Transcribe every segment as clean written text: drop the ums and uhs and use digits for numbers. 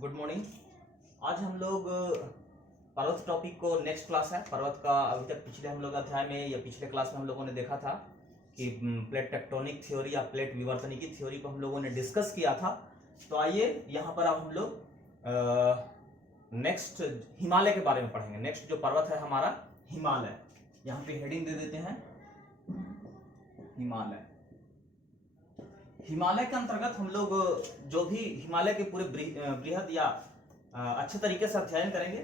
Good morning. आज हम लोग पर्वत टॉपिक को नेक्स्ट क्लास है पर्वत का। अभी तक पिछले हम लोग अध्याय में या पिछले क्लास में हम लोगों ने देखा था कि प्लेट टेक्टोनिक थ्योरी या प्लेट विवर्तनिकी थ्योरी को हम लोगों ने डिस्कस किया था। तो आइए यहाँ पर अब हम लोग नेक्स्ट हिमालय के बारे में पढ़ेंगे। नेक्स्ट जो पर्वत है हमारा हिमालय, यहाँ पे हेडिंग दे देते हैं हिमालय। हिमालय के अंतर्गत हम लोग जो भी हिमालय के पूरे बृहद या अच्छे तरीके से अध्ययन करेंगे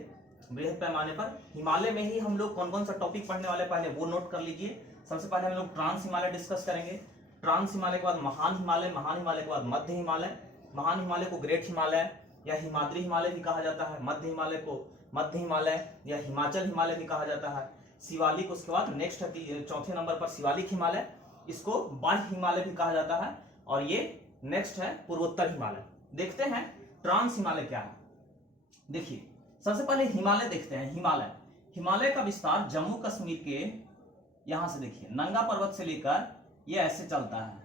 बृहद पैमाने पर। हिमालय में ही हम लोग कौन कौन सा टॉपिक पढ़ने वाले पहले वो नोट कर लीजिए। सबसे पहले हम लोग ट्रांस हिमालय डिस्कस करेंगे। ट्रांस हिमालय के बाद महान हिमालय, महान हिमालय के बाद मध्य हिमालय, महान हिमालय को ग्रेट हिमालय या हिमाद्री हिमालय भी कहा जाता है, मध्य हिमालय को मध्य हिमालय या हिमाचल हिमालय भी कहा जाता है। शिवालिक उसके बाद नेक्स्ट है चौथे नंबर पर शिवालिक हिमालय, इसको बाह्य हिमालय भी कहा जाता है। और ये नेक्स्ट है पूर्वोत्तर हिमालय। देखते हैं ट्रांस हिमालय क्या है। देखिए सबसे पहले हिमालय देखते हैं। हिमालय हिमालय का विस्तार जम्मू कश्मीर के यहां से देखिए नंगा पर्वत से लेकर ये ऐसे चलता है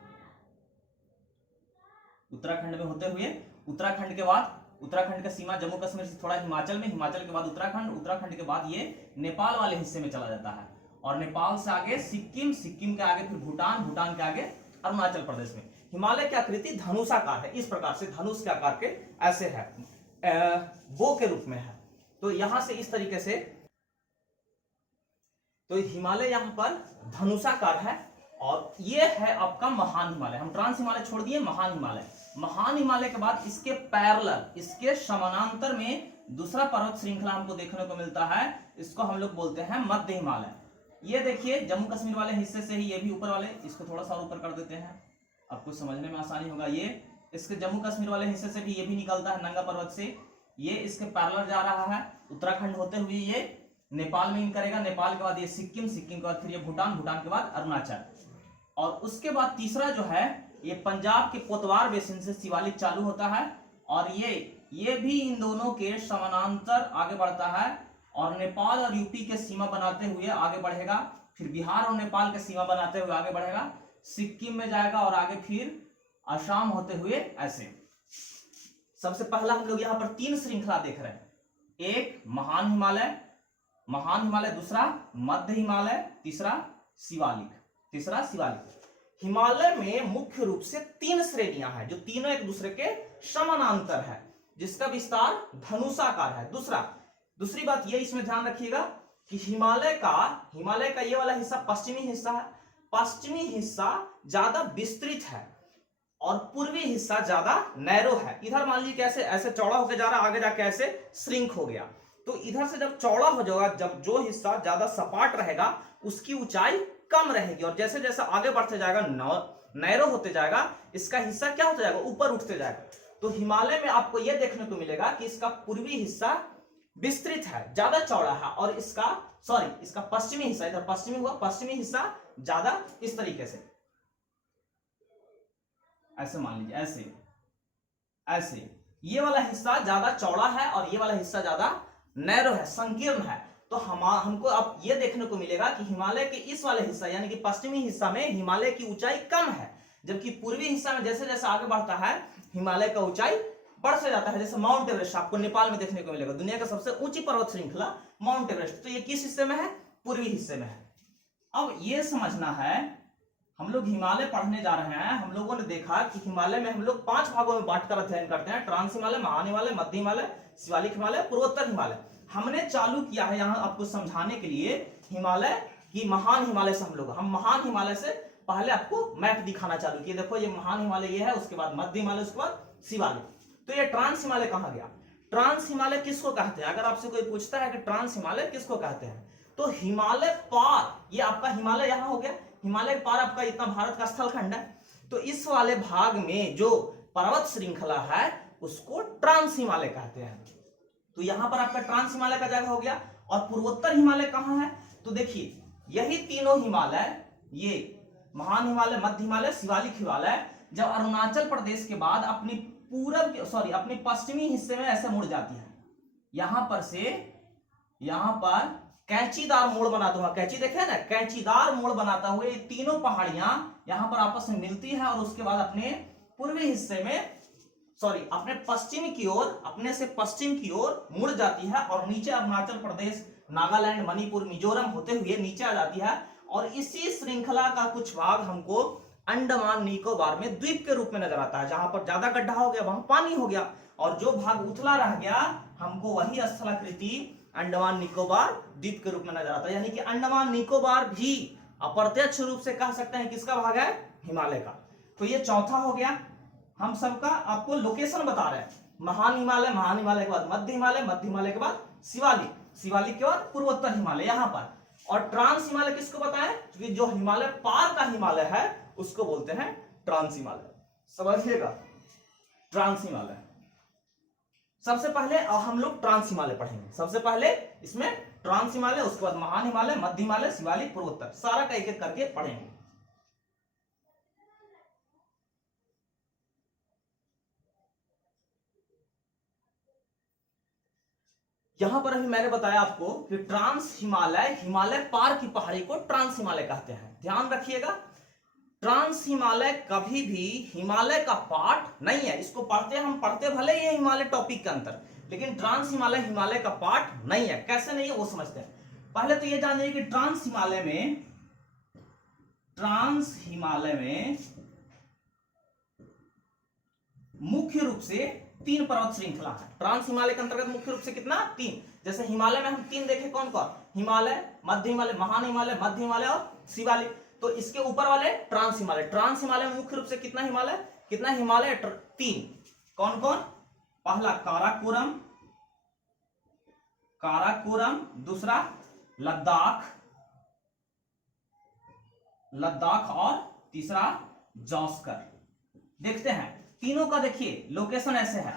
उत्तराखंड में होते हुए, उत्तराखंड के बाद उत्तराखंड का सीमा जम्मू कश्मीर से थोड़ा हिमाचल में, हिमाचल के बाद उत्तराखंड, उत्तराखंड के बाद ये नेपाल वाले हिस्से में चला जाता है और नेपाल से आगे सिक्किम, सिक्किम के आगे फिर भूटान, भूटान के आगे अरुणाचल प्रदेश में। हिमालय की आकृति धनुषाकार है, इस प्रकार से धनुष के आकार के ऐसे है, बो के रूप में है। तो यहां से इस तरीके से तो हिमालय यहां पर धनुषाकार है और ये है आपका महान हिमालय। हम ट्रांस हिमालय छोड़ दिए, महान हिमालय। महान हिमालय के बाद इसके पैरेलल, इसके समानांतर में दूसरा पर्वत श्रृंखला हमको देखने को मिलता है, इसको हम लोग बोलते हैं मध्य हिमालय। ये देखिए जम्मू कश्मीर वाले हिस्से से ही ये भी ऊपर वाले, इसको थोड़ा सा ऊपर कर देते हैं, आपको समझने में आसानी होगा। ये इसके जम्मू कश्मीर वाले हिस्से से भी ये भी निकलता है नंगा पर्वत से, ये इसके पैरेलल जा रहा है उत्तराखंड होते हुए ये नेपाल में इन करेगा, नेपाल के बाद ये सिक्किम, सिक्किम के बाद फिर ये भूटान, भूटान के बाद अरुणाचल। और उसके बाद तीसरा जो है ये पंजाब के कोतवार बेसिन से शिवालिक चालू होता है और ये भी इन दोनों के समानांतर आगे बढ़ता है और नेपाल और यूपी के सीमा बनाते हुए आगे बढ़ेगा, फिर बिहार और नेपाल के सीमा बनाते हुए आगे बढ़ेगा, सिक्किम में जाएगा और आगे फिर असम होते हुए ऐसे। सबसे पहला हम लोग यहाँ पर तीन श्रृंखला देख रहे हैं, एक महान हिमालय, महान हिमालय, दूसरा मध्य हिमालय, तीसरा शिवालिक। हिमालय में मुख्य रूप से तीन श्रेणियां हैं जो तीनों एक दूसरे के समानांतर है, जिसका विस्तार धनुषाकार है। दूसरी बात ये इसमें ध्यान रखिएगा कि हिमालय का ये वाला हिस्सा पश्चिमी हिस्सा है, पश्चिमी हिस्सा ज्यादा विस्तृत है और पूर्वी हिस्सा ज्यादा नैरो है। इधर मान लीजिए कैसे ऐसे चौड़ा होकर जा रहा, आगे जाके ऐसे श्रिंक हो गया। तो इधर से जब चौड़ा हो जाएगा, जब जो हिस्सा ज्यादा सपाट रहेगा उसकी ऊंचाई कम रहेगी और जैसे जैसे आगे बढ़ते जाएगा नैरो होते जाएगा, इसका हिस्सा क्या होता जाएगा, ऊपर उठते जाएगा। तो हिमालय में आपको यह देखने को मिलेगा कि इसका पूर्वी हिस्सा विस्तृत है, ज्यादा चौड़ा है और इसका पश्चिमी हिस्सा, इधर पश्चिमी हुआ, पश्चिमी हिस्सा ज्यादा इस तरीके से ऐसे मान लीजिए ऐसे ये वाला हिस्सा ज्यादा चौड़ा है और ये वाला हिस्सा ज्यादा नैरो है, संकीर्ण है। तो हमको अब ये देखने को मिलेगा कि हिमालय के इस वाले हिस्सा यानी कि पश्चिमी हिस्सा में हिमालय की ऊंचाई कम है, जबकि पूर्वी हिस्सा में जैसे जैसे आगे बढ़ता है हिमालय का ऊंचाई बढ़ते जाता है। जैसे माउंट एवरेस्ट आपको नेपाल में देखने को मिलेगा, दुनिया का सबसे ऊंची पर्वत श्रृंखला माउंट एवरेस्ट। तो ये किस हिस्से में है, पूर्वी हिस्से में है। अब ये समझना है, हम लोग हिमालय पढ़ने जा रहे हैं। हम लोगों ने देखा कि हिमालय में हम लोग 5 भागों में बांटकर अध्ययन करते हैं, ट्रांस हिमालय, महान हिमालय, मध्य हिमालय, शिवालिक हिमालय, पूर्वोत्तर हिमालय। हमने चालू किया है यहाँ आपको समझाने के लिए हिमालय की महान हिमालय से। हम महान हिमालय से पहले आपको मैप दिखाना चालू किए। देखो ये महान हिमालय ये है, उसके बाद मध्य हिमालय, उसके बाद शिवालिक। तो ये ट्रांस हिमालय कहाँ गया? ट्रांस हिमालय किसको कहते हैं? अगर आपसे कोई पूछता है कि ट्रांस हिमालय किसको कहते हैं, तो हिमालय पार, ये आपका हिमालय यहाँ हो गया, हिमालय के पार आपका इतना भारत का स्थलखंड है। तो इस वाले भाग में जो पर्वत श्रृंखला है उसको ट्रांस हिमालय कहते हैं। तो यहां पर आपका ट्रांस हिमालय का जगह हो गया। और पूर्वोत्तर हिमालय कहां है? तो देखिए यही तीनों हिमालय, ये महान हिमालय, मध्य हिमालय, शिवालिक हिमालय, जब अरुणाचल प्रदेश के बाद अपनी पश्चिमी हिस्से में ऐसे मुड़ जाती है, यहां पर से यहां पर कैंचीदार मोड़ बनाता हुआ, कैंची देखे ना, कैंचीदार मोड़ बनाता हुआ ये तीनों पहाड़ियां यहां पर आपस में मिलती है और उसके बाद अपने पूर्वी हिस्से में सॉरी अपने पश्चिम की ओर, अपने से पश्चिम की ओर मुड़ जाती है और नीचे अरुणाचल प्रदेश, नागालैंड, मणिपुर, मिजोरम होते हुए नीचे आ जाती है। और इसी श्रृंखला का कुछ भाग हमको अंडमान निकोबार में द्वीप के रूप में नजर आता है। जहां पर ज्यादा गड्ढा हो गया वहां पानी हो गया, और जो भाग उथला रह गया हमको वही स्थलाकृति अंडमान निकोबार द्वीप के रूप में नजर आता है। यानी कि अंडमान निकोबार भी अप्रत्यक्ष रूप से कह सकते हैं किसका भाग है, हिमालय का। तो ये चौथा हो गया। हम सबका आपको लोकेशन बता रहे हैं, महान हिमालय, महान हिमालय के बाद मध्य हिमालय, मध्य हिमालय के बाद शिवालिक, शिवालिक के बाद पूर्वोत्तर हिमालय यहाँ पर। और ट्रांस हिमालय किसको बताएं, क्योंकि जो हिमालय पार का हिमालय है उसको बोलते हैं ट्रांस हिमालय। समझिएगा, ट्रांस हिमालय। सबसे पहले हम लोग ट्रांस हिमालय पढ़ेंगे। सबसे पहले इसमें ट्रांस हिमालय, उसके बाद महान हिमालय, मध्य हिमालय, शिवालिक, पूर्वोत्तर, सारा का एक एक करके पढ़ेंगे। यहां पर अभी मैंने बताया आपको कि ट्रांस हिमालय, हिमालय पार की पहाड़ी को ट्रांस हिमालय कहते हैं। ध्यान रखिएगा, ट्रांस हिमालय कभी भी हिमालय का पार्ट नहीं है। इसको पढ़ते हम पढ़ते भले ये हिमालय टॉपिक के अंदर, लेकिन ट्रांस हिमालय हिमालय का पार्ट नहीं है। कैसे नहीं है वो समझते हैं। पहले तो ये जानिए कि ट्रांस हिमालय में मुख्य रूप से 3 पर्वत श्रृंखला है। ट्रांस हिमालय के अंतर्गत मुख्य रूप से कितना, 3। जैसे हिमालय में हम 3 देखे, कौन कौन, हिमालय, मध्य हिमालय, महान हिमालय, मध्य हिमालय और शिवालिक। तो इसके ऊपर वाले ट्रांस हिमालय। ट्रांस हिमालय में मुख्य रूप से कितना हिमालय, 3। कौन कौन, पहला काराकोरम, दूसरा लद्दाख और तीसरा जॉस्कर। देखते हैं तीनों का, देखिए लोकेशन ऐसे है।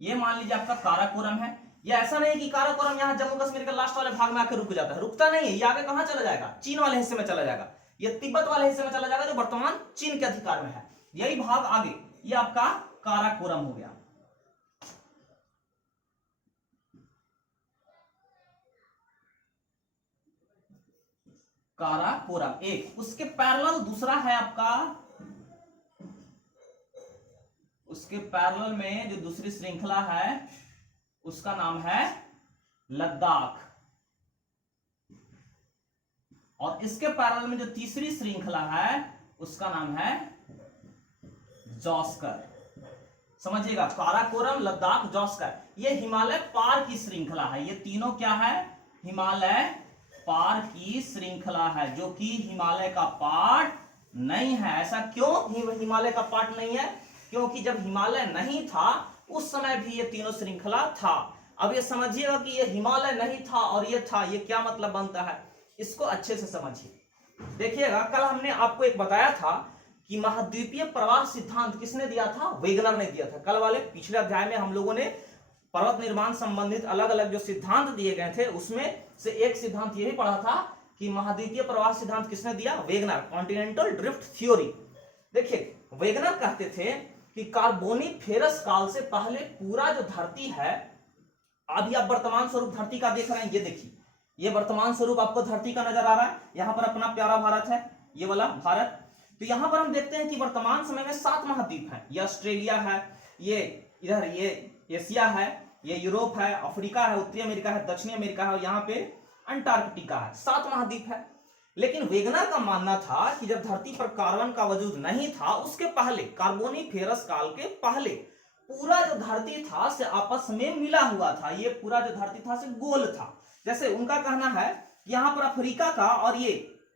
ये मान लीजिए आपका काराकोरम है। ये ऐसा नहीं कि काराकोरम यहाँ जम्मू कश्मीर के लास्ट वाले भाग में आकर रुक जाता है, रुकता नहीं है। ये आगे कहां चला जाएगा, चीन वाले हिस्से में चला जाएगा। ये तिब्बत वाले हिस्से में चला जाएगा जो वर्तमान चीन के अधिकार में है। यही भाग आगे, ये आपका काराकोरम हो गया। काराकोरम एक, उसके पैरेलल दूसरा है आपका, उसके पैरेलल में जो दूसरी श्रृंखला है उसका नाम है लद्दाख। और इसके पैरेलल में जो तीसरी श्रृंखला है उसका नाम है जॉस्कर। समझिएगा, काराकोरम, लद्दाख, जॉस्कर, ये हिमालय पार की श्रृंखला है। ये तीनों क्या है, हिमालय पार की श्रृंखला है, जो कि हिमालय का पार्ट नहीं है। ऐसा क्यों हिमालय का पार्ट नहीं है, क्योंकि जब हिमालय नहीं था उस समय भी ये तीनों श्रृंखला था। अब ये समझिएगा कि ये हिमालय नहीं था और ये था, ये क्या मतलब बनता है, इसको अच्छे से समझिए। देखिएगा, कल हमने आपको एक बताया था कि महाद्वीपीय प्रवाह सिद्धांत किसने दिया था, वेगनर ने दिया था। कल वाले पिछले अध्याय में हम लोगों ने पर्वत निर्माण संबंधित अलग अलग जो सिद्धांत दिए गए थे उसमें से एक सिद्धांत यही पढ़ा था कि महाद्वीपीय प्रवाह सिद्धांत किसने दिया, वेगनर, कॉन्टिनेंटल ड्रिफ्ट थ्योरी। देखिए, वेगनर कहते थे कि कार्बोनिफेरस काल से पहले पूरा जो धरती है, अभी आप वर्तमान स्वरूप धरती का देख रहे हैं, ये देखिए, ये वर्तमान स्वरूप आपको धरती का नजर आ रहा है। यहां पर अपना प्यारा भारत है, ये वाला भारत। तो यहां पर हम देखते हैं कि वर्तमान समय में 7 महाद्वीप हैं। ये ऑस्ट्रेलिया है, ये इधर ये एशिया है, ये यूरोप है, अफ्रीका है, उत्तरी अमेरिका है, दक्षिणी अमेरिका है और यहाँ पे अंटार्कटिका है। 7 महाद्वीप है। लेकिन वेगनर का मानना था कि जब धरती पर कार्बन का वजूद नहीं था, उसके पहले, कार्बोनिफेरस काल के पहले, पूरा जो धरती था से आपस में मिला हुआ था। ये पूरा जो धरती था से गोल था। जैसे उनका कहना है कि यहाँ पर अफ्रीका का और ये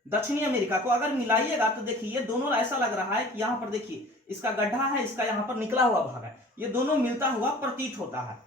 दक्षिणी अमेरिका को अगर मिलाइएगा तो देखिए ये दोनों ऐसा लग रहा है कि यहाँ पर देखिए इसका गड्ढा है, इसका यहाँ पर निकला हुआ भाग है, ये दोनों मिलता हुआ प्रतीत होता है।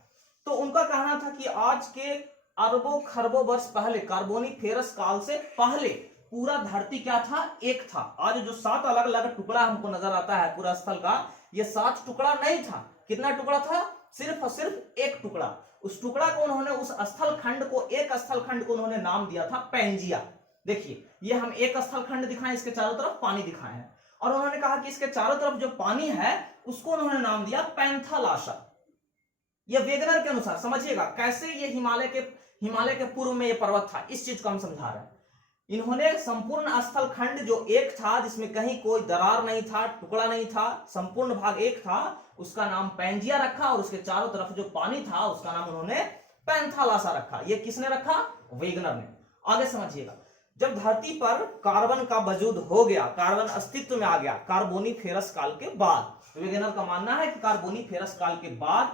तो उनका कहना था कि आज के अरबों खरबों वर्ष पहले, कार्बोनिफेरस काल से पहले पूरा धरती क्या था, एक था। आज जो 7 अलग अलग टुकड़ा हमको नजर आता है पूरा स्थल का, ये 7 टुकड़ा नहीं था। कितना टुकड़ा था, सिर्फ और सिर्फ एक टुकड़ा। उस टुकड़ा को उन्होंने, उस स्थल खंड को, एक स्थल खंड को उन्होंने नाम दिया था पैंजिया। देखिए, ये हम एक स्थल खंड दिखाएं, इसके चारों तरफ पानी दिखाए हैं, और उन्होंने कहा कि इसके चारों तरफ जो पानी है उसको उन्होंने नाम दिया पैंथालाशा। ये वेगनर के अनुसार, समझिएगा कैसे ये हिमालय के पूर्व में ये पर्वत था, इस चीज को हम समझा रहे हैं। इन्होंने संपूर्ण स्थल खंड जो एक था, जिसमें कहीं कोई दरार नहीं था, टुकड़ा नहीं था, संपूर्ण भाग एक था, उसका नाम पैंजिया रखा, और उसके चारों तरफ जो पानी था उसका नाम उन्होंने पैंथालासा रखा। ये किसने रखा? वेगनर ने। आगे समझिएगा, जब धरती पर कार्बन का वजूद हो गया, कार्बन अस्तित्व में आ गया कार्बोनीफेरस काल के बाद, वेगनर का मानना है कि कार्बोनीफेरस काल के बाद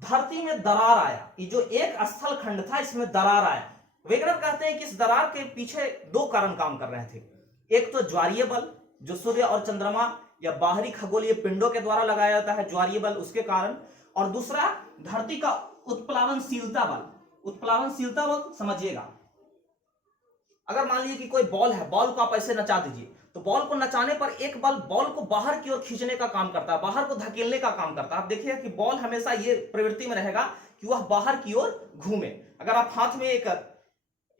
धरती में दरार आया। ये जो एक स्थल खंड था इसमें दरार आया। वेगनर कहते हैं कि इस दरार के पीछे दो कारण काम कर रहे थे। एक तो ज्वारीय बल, जो सूर्य और चंद्रमा या बाहरी खगोलीय पिंडों के द्वारा लगाया जाता है, ज्वारीय बल, उसके कारण। और दूसरा धरती का उत्प्लावनशीलता बल। उत्प्लावनशीलता बल समझिएगा, अगर मान लीजिए कि कोई बॉल है, बॉल को आप ऐसे नचा दीजिए, तो बॉल को नचाने पर एक बल बॉल को बाहर की ओर खींचने का काम करता है, बाहर को धकेलने का काम करता है। आप देखिए कि बॉल हमेशा ये प्रवृत्ति में रहेगा कि वह बाहर की ओर घूमे। अगर आप हाथ में एक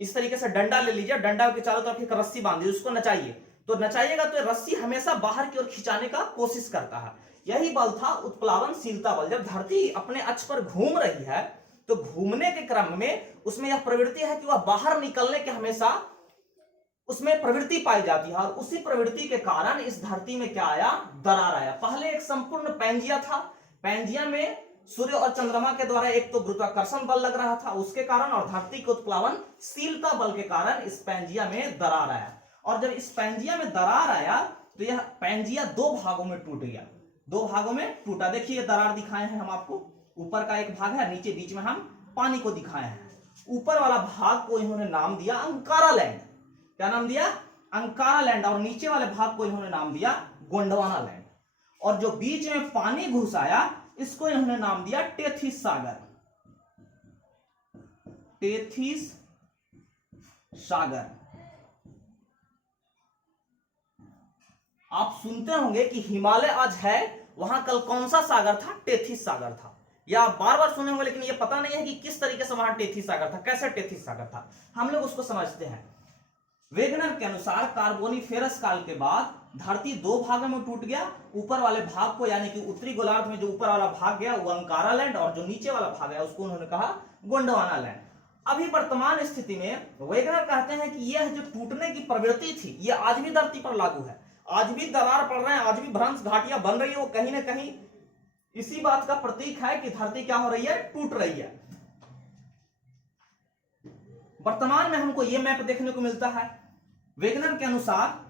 इस तरीके से डंडा ले लीजिए, डंडा के चारों तरफ एक रस्सी बांध दीजिए, उसको नचाइए, तो नचाइएगा तो रस्सी हमेशा बाहर की ओर खिंचाने का कोशिश करता है। यही बल था उत्प्लावनशीलता बल। जब धरती अपने अक्ष पर घूम रही है तो घूमने के क्रम में उसमें यह प्रवृत्ति है कि वह बाहर निकलने के हमेशा उसमें प्रवृत्ति पाई जाती है, और उसी प्रवृत्ति के कारण इस धरती में क्या आया? दरार आया। पहले एक संपूर्ण पैंजिया था, पैंजिया में सूर्य और चंद्रमा के द्वारा एक तो गुरुत्वाकर्षण बल लग रहा था उसके कारण, और धरती के उत्प्लावनशीलता बल के कारण इस पैंजिया में दरार आया। और जब इस पैंजिया में दरार आया तो यह पैंजिया दो भागों में टूट गया, दो भागों में टूटा। देखिए दरार दिखाए हैं हम आपको, ऊपर का एक भाग है, नीचे बीच में हम पानी को दिखाए हैं। ऊपर वाला भाग को इन्होंने नाम दिया अंकारा लैंड। क्या नाम दिया? Ankara land. और नीचे वाले भाग को इन्होंने नाम दिया गोंडवाना लैंड। और जो बीच में पानी घुस आया इसको इन्होंने नाम दिया टेथिस सागर। टेथिस सागर। आप सुनते होंगे कि हिमालय आज है, वहां कल कौन सा सागर था? टेथिस सागर था। या आप बार बार सुने होंगे, लेकिन ये पता नहीं है कि किस तरीके से वहां टेथिस सागर था, कैसे टेथिस सागर था। हम लोग उसको समझते हैं। वेगनर के अनुसार कार्बोनीफेरस काल के बाद धरती दो भागों में टूट गया। ऊपर वाले भाग को, यानी कि उत्तरी गोलार्ध में जो ऊपर वाला भाग गया वो अंकारा लैंड, और जो नीचे वाला भाग है उसको उन्होंने कहा गोंडवाना लैंड। अभी वर्तमान स्थिति में वेगनर कहते हैं कि यह जो टूटने की प्रवृत्ति थी ये आज भी धरती पर लागू है। आज भी दरार पड़ रहे हैं, आज भी भ्रंश घाटियां बन रही है, वो कहीं ना कहीं इसी बात का प्रतीक है कि धरती क्या हो रही है? टूट रही है। वर्तमान में हमको यह मैप देखने को मिलता है। वेगनर के अनुसार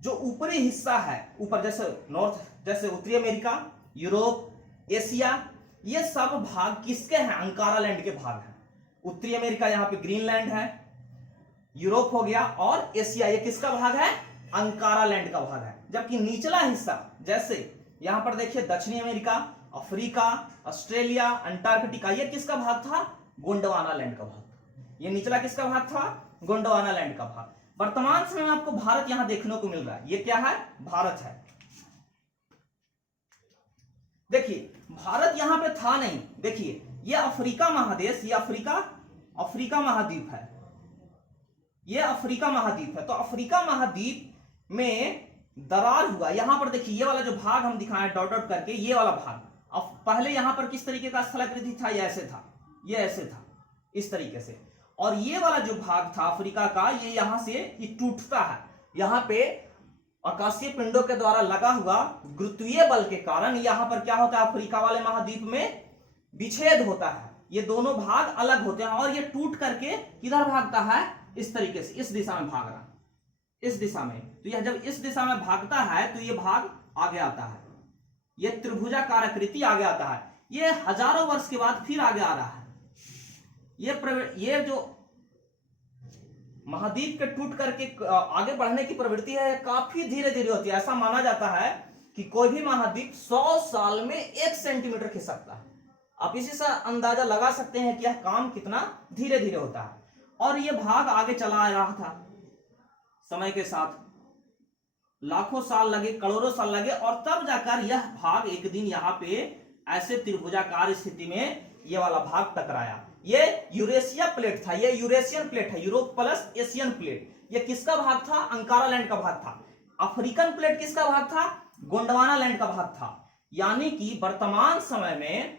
जो ऊपरी हिस्सा है, ऊपर जैसे नॉर्थ, जैसे उत्तरी अमेरिका, यूरोप, एशिया, ये सब भाग किसके हैं? अंकारा लैंड के भाग हैं। उत्तरी अमेरिका यहाँ पे ग्रीनलैंड है, यूरोप हो गया, और एशिया ये किसका भाग है? अंकारा लैंड का भाग है। जबकि निचला हिस्सा, जैसे यहां पर देखिए दक्षिणी अमेरिका, अफ्रीका, ऑस्ट्रेलिया, अंटार्कटिका, ये किसका भाग था? गोंडवाना लैंड का भाग। ये निचला किसका भाग था? गोंडवाना लैंड का भाग। वर्तमान समय में आपको भारत यहां देखने को मिल रहा है। ये क्या है? भारत है। देखिए भारत यहां पे था नहीं। देखिए ये अफ्रीका महादेश, ये अफ्रीका महाद्वीप है, ये अफ्रीका महाद्वीप है। तो अफ्रीका महाद्वीप में दरार हुआ। यहां पर देखिए ये वाला जो भाग हम दिखाएं डॉट डॉट करके, ये वाला भाग, अब पहले यहां पर किस तरीके का स्थलाकृति था? ये ऐसे था, ये ऐसे था, इस तरीके से। और ये वाला जो भाग था अफ्रीका का, ये यहां से ये टूटता है। यहां पे आकाशीय पिंडों के द्वारा लगा हुआ गुरुत्वीय बल के कारण यहां पर क्या होता है? अफ्रीका वाले महाद्वीप में विच्छेद होता है, ये दोनों भाग अलग होते हैं, और ये टूट करके किधर भागता है? इस तरीके से, इस दिशा में भाग रहा, इस दिशा में। तो यह जब इस दिशा में भागता है तो ये भाग आगे आता है, ये त्रिभुजाकार आकृति आगे आता है। ये हजारों वर्ष के बाद फिर आगे आ रहा है। ये जो महाद्वीप के टूट करके आगे बढ़ने की प्रवृत्ति है, काफी धीरे धीरे होती है। ऐसा माना जाता है कि कोई भी महाद्वीप 100 साल में 1 सेंटीमीटर खिसकता है। आप इसी से अंदाजा लगा सकते हैं कि यह काम कितना धीरे धीरे होता है। और यह भाग आगे चला आ रहा था समय के साथ, लाखों साल लगे, करोड़ों साल लगे, और तब जाकर यह भाग एक दिन यहाँ पे ऐसे त्रिभुजाकार स्थिति में ये वाला भाग टकराया। ये यूरेशिया प्लेट था, ये यूरेशियन प्लेट है, यूरोप प्लस एशियन प्लेट। ये किसका भाग था? अंकारा लैंड का भाग था। अफ्रीकन प्लेट किसका भाग था? गोंडवाना लैंड का भाग था। यानी कि वर्तमान समय में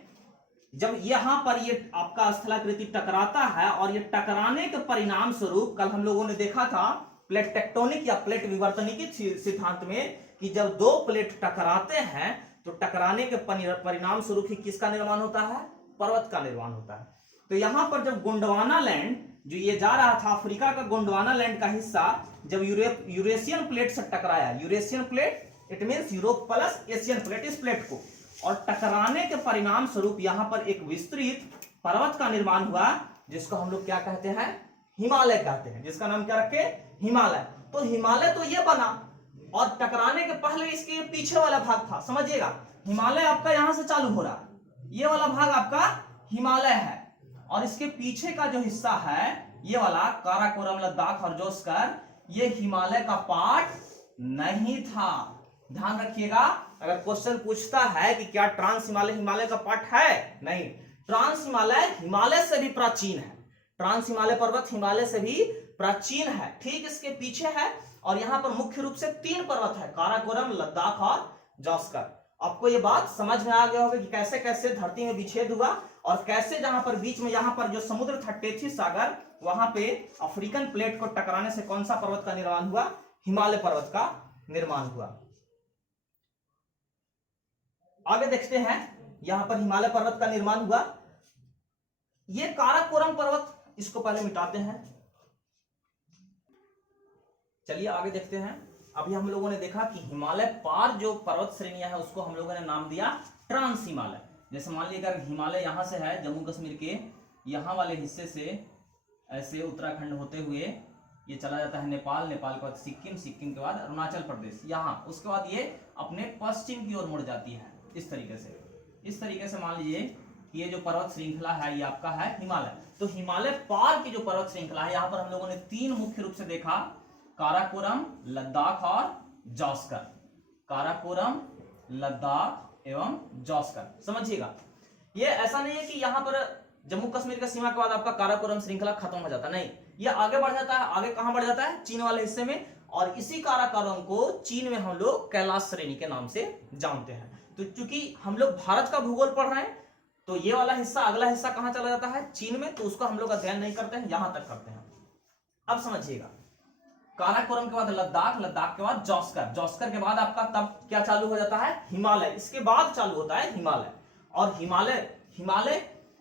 जब यहां पर ये आपका स्थलाकृति टकराता है और ये टकराने के परिणाम स्वरूप कल हम लोगों ने देखा था प्लेट टेक्टोनिक या प्लेट विवर्तनिकी सिद्धांत में कि जब दो प्लेट टकराते हैं तो टकराने के परिणाम स्वरूप ही किसका निर्माण होता है, पर्वत का निर्माण होता है। तो यहां पर जब गोंडवाना लैंड जो ये जा रहा था अफ्रीका का गोंडवाना लैंड का हिस्सा जब यूरेशियन प्लेट से टकराया, Eurasian plate it means Europe plus Asian plate, इस प्लेट को, और टकराने के परिणाम स्वरूप यहां पर एक विस्तृत पर्वत का निर्माण हुआ जिसको हम लोग क्या कहते हैं, हिमालय कहते हैं, जिसका नाम क्या रखे, हिमालय। तो हिमालय तो ये बना और टकराने के पहले इसके पीछे वाला भाग था, समझिएगा। हिमालय आपका यहां से चालू हो रहा, ये वाला भाग आपका हिमालय है और इसके पीछे का जो हिस्सा है ये वाला काराकोरम, लद्दाख और जोस्कर, ये हिमालय का पार्ट नहीं था। ध्यान रखिएगा, अगर क्वेश्चन पूछता है कि क्या ट्रांस हिमालय हिमालय का पार्ट है, नहीं, ट्रांस हिमालय हिमालय से भी प्राचीन है, ट्रांस हिमालय पर्वत हिमालय से भी प्राचीन है, ठीक इसके पीछे है। और यहां पर मुख्य रूप से 3 पर्वत है, काराकोरम, लद्दाख और जोस्कर। आपको ये बात समझ में आ गया होगा कि कैसे कैसे धरती में विच्छेद हुआ और कैसे जहां पर बीच में यहां पर जो समुद्र था टेथीस सागर, वहां पे अफ्रीकन प्लेट को टकराने से कौन सा पर्वत का निर्माण हुआ, हिमालय पर्वत का निर्माण हुआ। आगे देखते हैं, यहां पर हिमालय पर्वत का निर्माण हुआ। ये काराकोरम पर्वत, इसको पहले मिटाते हैं। चलिए आगे देखते हैं। अभी हम लोगों ने देखा कि हिमालय पार जो पर्वत श्रेणियां है उसको हम लोगों ने नाम दिया ट्रांस हिमालय। जैसे मान लीजिए अगर हिमालय यहां से है, जम्मू कश्मीर के यहां वाले हिस्से से ऐसे उत्तराखंड होते हुए ये चला जाता है नेपाल, नेपाल के बाद सिक्किम, सिक्किम के बाद अरुणाचल प्रदेश, यहाँ उसके बाद ये अपने पश्चिम की ओर मुड़ जाती है। इस तरीके से मान लीजिए कि ये जो पर्वत श्रृंखला है ये आपका है हिमालय। तो हिमालय पार की जो पर्वत श्रृंखला है यहाँ पर हम लोगों ने 3 मुख्य रूप से देखा, काराकोरम, लद्दाख और जोस्कर। काराकोरम, लद्दाख एवं जोस्कर, समझिएगा। ये ऐसा नहीं है कि यहाँ पर जम्मू कश्मीर का सीमा के बाद आपका काराकोरम श्रृंखला खत्म हो जाता, नहीं, ये आगे बढ़ जाता है। आगे कहां बढ़ जाता है, चीन वाले हिस्से में, और इसी काराकोरम को चीन में हम लोग कैलाश श्रेणी के नाम से जानते हैं। तो चूंकि हम लोग भारत का भूगोल पढ़ रहे हैं तो ये वाला हिस्सा, अगला हिस्सा कहां चला जाता है, चीन में, तो उसको हम लोग अध्ययन नहीं करते हैं, यहां तक करते हैं। अब समझिएगा, काराकोरम के बाद लद्दाख, लद्दाख के बाद जोस्कर, जोस्कर के बाद आपका तब क्या चालू हो जाता है, हिमालय, इसके बाद चालू होता है हिमालय। और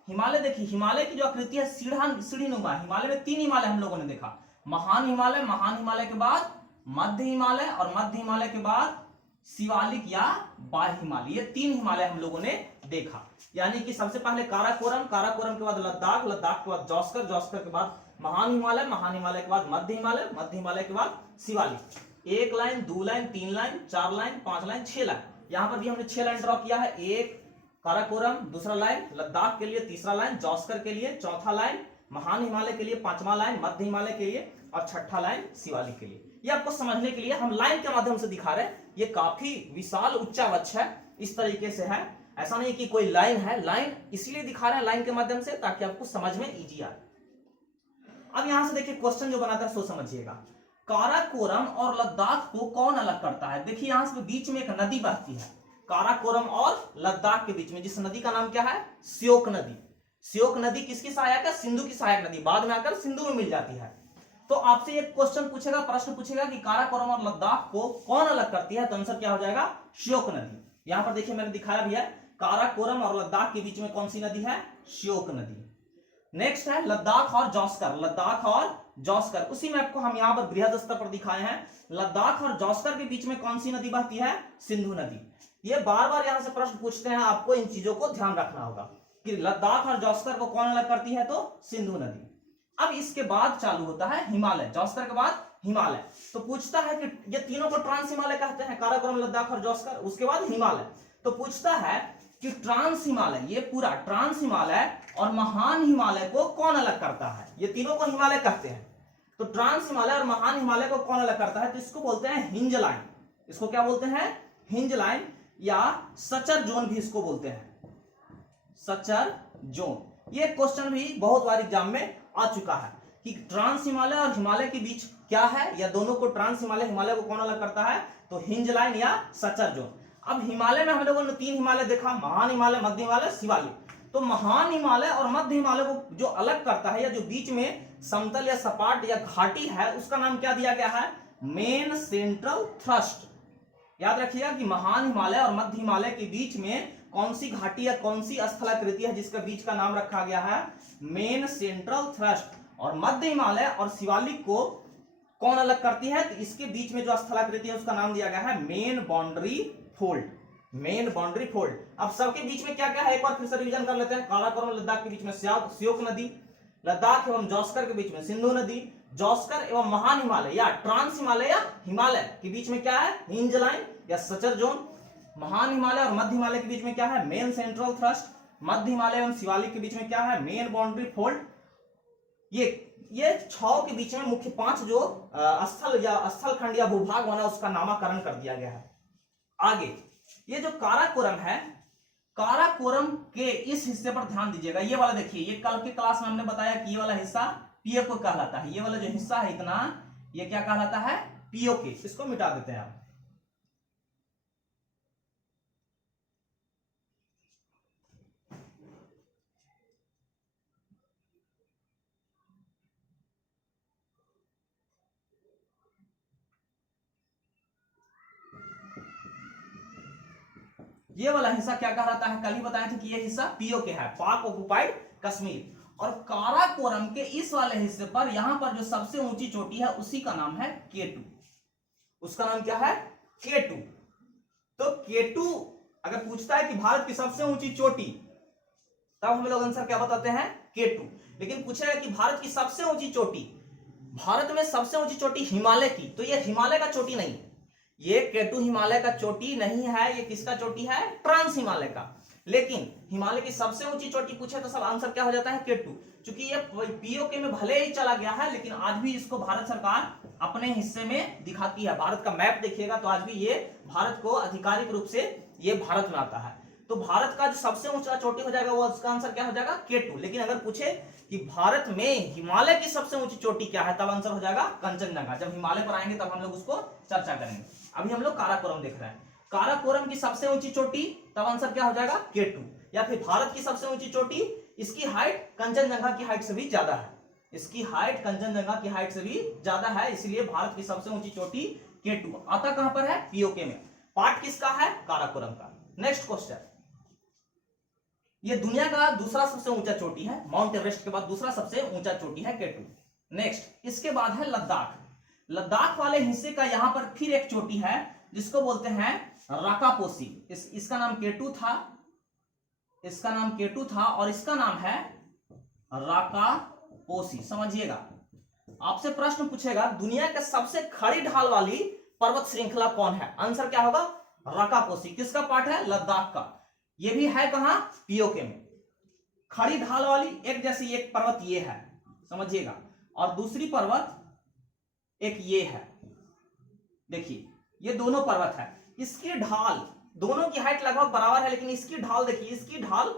हिमालय देखिए, हिमालय की जो आकृति है सीढ़ीनुमा, हिमालय में 3 हिमालय हम लोगों ने देखा, महान हिमालय, महान हिमालय के बाद मध्य हिमालय और मध्य हिमालय के बाद शिवालिक या बाह्य हिमालय, ये 3 हिमालय हम लोगों ने देखा। यानी कि सबसे पहले काराकोरम, काराकोरम के बाद लद्दाख, लद्दाख के बाद जोस्कर, जोस्कर के बाद महान हिमालय, महान हिमालय के बाद मध्य हिमालय, मध्य हिमालय के बाद Shivalik. 1 line, 2 line, 3 line, 4 line, 5 line, 6 line, यहां पर भी हमने 6 लाइन ड्रॉ किया है। 1 काराकोरम, दूसरा लाइन लद्दाख के लिए, तीसरा लाइन जोस्कर के लिए, चौथा लाइन महान हिमालय के लिए, 5वां लाइन मध्य हिमालय के लिए और 6ठा लाइन शिवालिक के लिए। ये आपको समझने के लिए हम लाइन के माध्यम से दिखा रहे हैं। ये काफी विशाल उच्चावच है, इस तरीके से है, ऐसा नहीं कि कोई लाइन है, लाइन इसलिए दिखा रहे हैं लाइन के माध्यम से ताकि आपको समझ में इजी आए। अब यहां से देखिए क्वेश्चन जो बनाता है सो समझिएगा, काराकोरम और लद्दाख को कौन अलग करता है। देखिए यहां से बीच में एक नदी बहती है, काराकोरम और लद्दाख के बीच में, जिस नदी का नाम क्या है, श्योक नदी। श्योक नदी किसकी सहायक है, सिंधु की सहायक नदी, बाद में आकर सिंधु में मिल जाती है। तो आपसे एक क्वेश्चन पूछेगा, प्रश्न पूछेगा कि काराकोरम और लद्दाख को कौन अलग करती है, तो आंसर क्या हो जाएगा, श्योक नदी। यहां पर देखिए मैंने दिखाया भी है, काराकोरम और लद्दाख के बीच में कौन सी नदी है, श्योक नदी। नेक्स्ट है लद्दाख और जोस्कर, लद्दाख और जोस्कर, उसी मैप को हम यहां पर बृहद स्तर पर दिखाए हैं। लद्दाख और जोस्कर के बीच में कौन सी नदी बहती है, सिंधु नदी। ये बार बार यहां से प्रश्न पूछते हैं, आपको इन चीजों को ध्यान रखना होगा कि लद्दाख और जोस्कर को कौन अलग करती है, तो सिंधु नदी। अब इसके बाद चालू होता है हिमालय, जोस्कर के बाद हिमालय। तो पूछता है कि ये तीनों को ट्रांस हिमालय कहते हैं, काराकोरम, लद्दाख और जोस्कर, उसके बाद हिमालय। तो पूछता है कि ट्रांस हिमालय, ये पूरा ट्रांस हिमालय और महान हिमालय को कौन अलग करता है, ये तीनों को हिमालय कहते हैं। तो ट्रांस हिमालय और महान हिमालय को कौन अलग करता है, तो इसको बोलते हैं हिंज लाइन। इसको क्या बोलते हैं, हिंज लाइन, या सचर जोन भी इसको बोलते हैं, सचर जोन। ये क्वेश्चन भी बहुत बार एग्जाम में आ चुका है कि ट्रांस हिमालय और हिमालय के बीच क्या है, या दोनों को ट्रांस हिमालय, हिमालय को कौन अलग करता है, तो हिंज लाइन या सचर जोन। अब हिमालय में हम लोगों ने 3 हिमालय देखा, महान हिमालय, मध्य हिमालय, शिवालिक। तो महान हिमालय और मध्य हिमालय को जो अलग करता है या जो बीच में समतल या सपाट या घाटी है उसका नाम क्या दिया गया है? Main central thrust. याद रखिएगा कि महान हिमालय और मध्य हिमालय के बीच में कौन सी घाटी या कौन सी स्थलाकृति है जिसका बीच का नाम रखा गया है मेन सेंट्रल थ्रस्ट। और मध्य हिमालय और शिवालिक को कौन अलग करती है? तो इसके बीच में जो स्थलाकृति है उसका नाम दिया गया है main boundary fold. Main boundary fold. अब सबके बीच में क्या क्या है एक बार फिर से रिवीजन कर लेते हैं। काराकोरम लद्दाख के बीच में श्योक नदी, लद्दाख एवं जॉस्कर के बीच में सिंधु नदी, जॉस्कर एवं महान हिमालय या ट्रांस हिमालय या हिमालय के बीच में क्या है? हिंज लाइन या सचर जोन। महान हिमालय और मध्य हिमालय के बीच में क्या है? Main central thrust. मध्य हिमालय एवं शिवालिक के बीच में क्या है? Main boundary fold. ये छह के बीच में मुख्य 5 जो स्थल या स्थलखंड या भूभाग बना उसका नामकरण कर दिया गया है। आगे ये जो काराकोरम है, काराकोरम के इस हिस्से पर ध्यान दीजिएगा। ये वाला देखिए, ये कल के क्लास में हमने बताया कि ये वाला हिस्सा पीओके कहलाता है। ये वाला जो हिस्सा है इतना, ये क्या कहलाता है? पीओके। इसको मिटा देते हैं आप। ये वाला हिस्सा क्या कहलाता है? कल ही बताया था कि ये हिस्सा पीओके है, पाक ऑक्युपाइड कश्मीर। और काराकोरम के इस वाले हिस्से पर यहां पर जो सबसे ऊंची चोटी है उसी का नाम है K2। उसका नाम क्या है? K2। तो K2 अगर पूछता है कि भारत की सबसे ऊंची चोटी, तब हम लोग आंसर क्या बताते हैं? K2। लेकिन पूछेगा कि भारत की सबसे ऊंची चोटी, भारत में सबसे ऊंची चोटी हिमालय की, तो ये हिमालय का चोटी नहीं, ये K2 हिमालय का चोटी नहीं है। ये किसका चोटी है? ट्रांस हिमालय का। लेकिन हिमालय की सबसे ऊंची चोटी पूछे तो सब आंसर क्या हो जाता है? K2। क्योंकि ये पीओके में भले ही चला गया है लेकिन आज भी इसको भारत सरकार अपने हिस्से में दिखाती है। भारत का मैप देखिएगा तो आज भी ये भारत को आधिकारिक रूप से ये भारत में आता है। तो भारत का जो सबसे ऊंचा चोटी हो जाएगा वो उसका आंसर क्या हो जाएगा? K2। लेकिन अगर पूछे कि भारत में हिमालय की सबसे ऊंची चोटी क्या है, तब आंसर हो जाएगा कंचनजंगा। जब हिमालय पर आएंगे तब हम लोग उसको चर्चा करेंगे। अभी हम लोग काराकोरम देख रहे हैं। काराकोरम की सबसे ऊंची चोटी, तब आंसर क्या हो जाएगा? K2। या फिर भारत की सबसे ऊंची चोटी, इसकी हाइट कंचनजंगा की हाइट से भी ज्यादा है। इसकी हाइट कंचनजंगा की हाइट से भी ज्यादा है, इसलिए भारत की सबसे ऊंची चोटी K2। आता कहां पर है? पीओके में। पार्ट किसका है? काराकोरम का। नेक्स्ट क्वेश्चन, ये दुनिया का दूसरा सबसे ऊंचा चोटी है, माउंट एवरेस्ट के बाद दूसरा सबसे ऊंचा चोटी है K2। नेक्स्ट, इसके बाद है लद्दाख। लद्दाख वाले हिस्से का यहां पर फिर एक चोटी है जिसको बोलते हैं राकापोसी। इसका नाम K2 था, इसका नाम K2 था और इसका नाम है राकापोसी। समझिएगा, आपसे प्रश्न पूछेगा दुनिया के सबसे खड़ी ढाल वाली पर्वत श्रृंखला कौन है? आंसर क्या होगा? राकापोसी। किसका पार्ट है? लद्दाख का। ये भी है कहां? पीओके में। खड़ी ढाल वाली एक जैसी एक पर्वत ये है, समझिएगा, और दूसरी पर्वत एक ये है। देखिए ये दोनों पर्वत है, इसकी ढाल, दोनों की हाइट लगभग बराबर है लेकिन इसकी ढाल देखिए, इसकी ढाल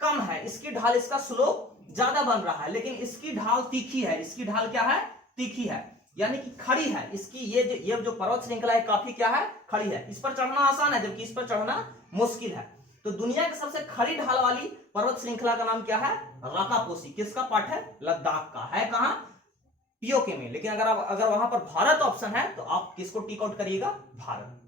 कम है, इसकी ढाल, इसका स्लोप ज्यादा बन रहा है, लेकिन इसकी ढाल तीखी है। इसकी ढाल क्या है? तीखी है, यानी कि खड़ी है। इसकी ये जो पर्वत श्रृंखला है काफी क्या है? खड़ी है। इस पर चढ़ना आसान है जबकि इस पर चढ़ना मुश्किल है। तो दुनिया की सबसे खड़ी ढाल वाली पर्वत श्रृंखला का नाम क्या है? राकापोसी। किसका पार्ट है? लद्दाख का। है कहां? पीओके में। लेकिन अगर वहां पर भारत ऑप्शन है तो आप किसको टिक आउट करिएगा? भारत।